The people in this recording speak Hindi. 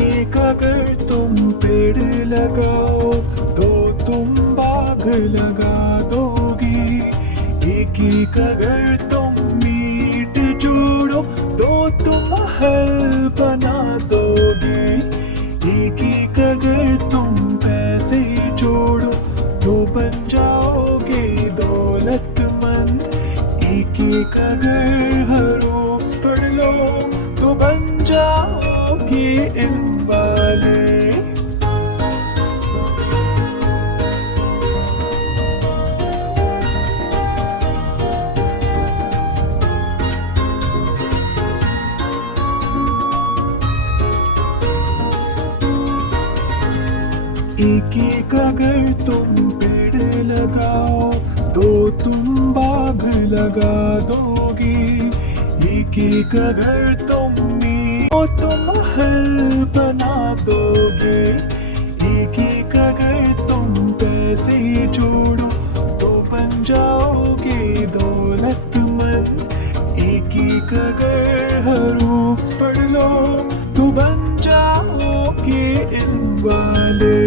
एक अगर तुम पेड़ लगाओ तो तुम बाग लगा दोगे। एक अगर तुम मीट जोड़ो तो तुम महल बना दोगे। एक अगर तुम पैसे जोड़ो तो बन जाओगे दौलतमंद। एक अगर हरूफ पढ़ लो तो बन जाओगे इल्म वाले। एक अगर तुम पेड़ लगाओ तो तुम बाग लगा दोगे। एक अगर तुम तो तुम महल बना दोगे। एक अगर तुम पैसे जोड़ो तो बन जाओगे दौलतमंद। एक अगर हरूफ पढ़ लो तो बन जाओगे इल्म वाले।